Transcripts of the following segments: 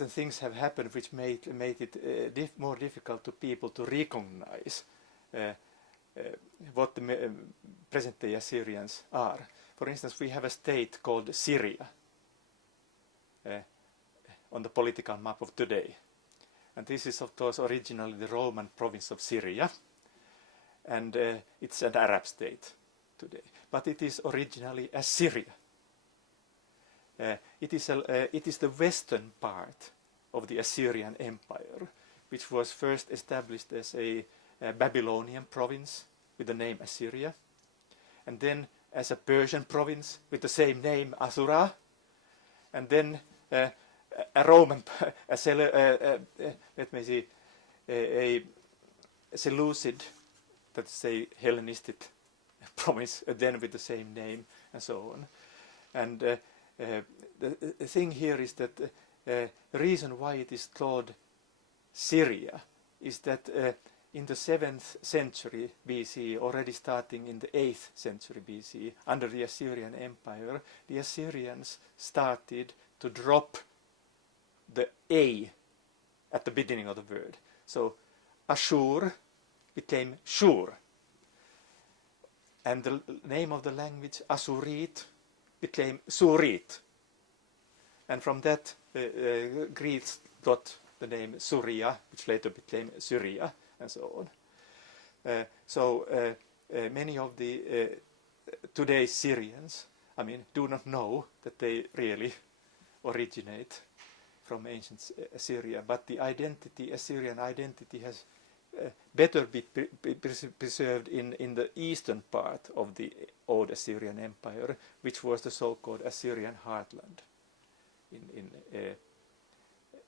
certain things have happened which made it more difficult to people to recognize what the present-day Assyrians are. For instance, we have a state called Syria on the political map of today. And this is, of course, originally the Roman province of Syria. And it's an Arab state today. But it is originally Assyria. It is the western part of the Assyrian Empire, which was first established as a Babylonian province with the name Assyria, and then as a Persian province with the same name Asura, and then a Roman, let me see, a Seleucid, that's a Hellenistic province, then with the same name, and so on. And the thing here is that the reason why it is called Syria is that in the 7th century BC, already starting in the 8th century BC, under the Assyrian Empire, the Assyrians started to drop the A at the beginning of the word. So Ashur became Shur. And the name of the language, Assurit, became Surit. And from that, Greeks got the name Suria, which later became Syria, and so on. So many of the today's Syrians, do not know that they really originate from ancient Assyria, but the identity, Assyrian identity, has better be preserved in the eastern part of the old Assyrian Empire, which was the so-called Assyrian heartland,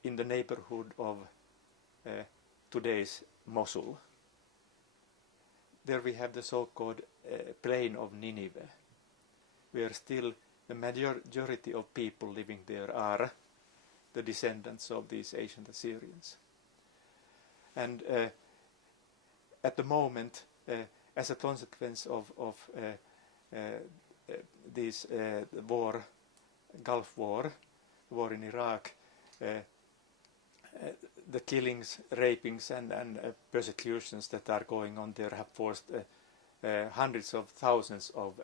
in the neighborhood of today's Mosul. There we have the so-called plain of Nineveh, where still the majority of people living there are the descendants of these ancient Assyrians. And at the moment, as a consequence of this Gulf War, war in Iraq, the killings, rapings, and persecutions that are going on there have forced hundreds of thousands of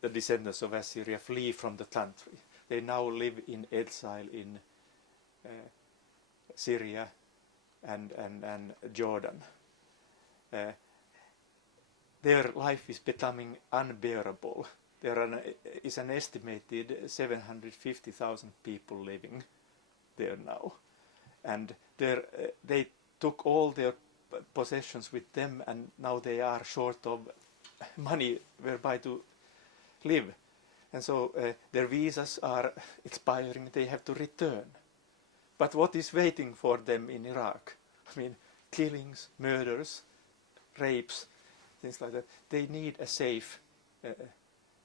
the descendants of Assyria flee from the country. They now live in exile in Syria and Jordan. Their life is becoming unbearable. There is an estimated 750,000 people living there now. And they took all their possessions with them, and now they are short of money whereby to live. And so their visas are expiring, they have to return. But what is waiting for them in Iraq? Killings, murders, rapes, things like that. They need a safe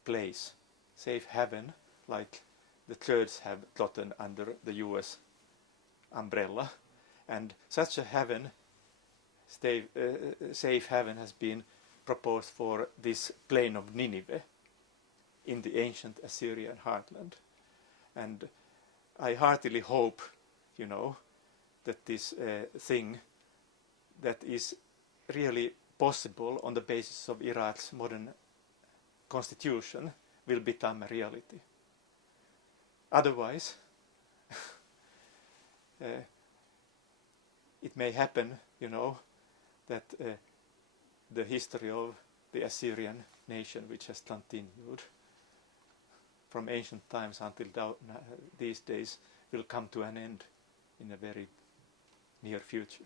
place, safe haven, like the Kurds have gotten under the US umbrella. And such a haven, safe haven, has been proposed for this plain of Nineveh in the ancient Assyrian heartland. And I heartily hope, that this thing that is really possible on the basis of Iraq's modern constitution will become a reality. Otherwise, it may happen, that the history of the Assyrian nation, which has continued from ancient times until these days, will come to an end in a very near future.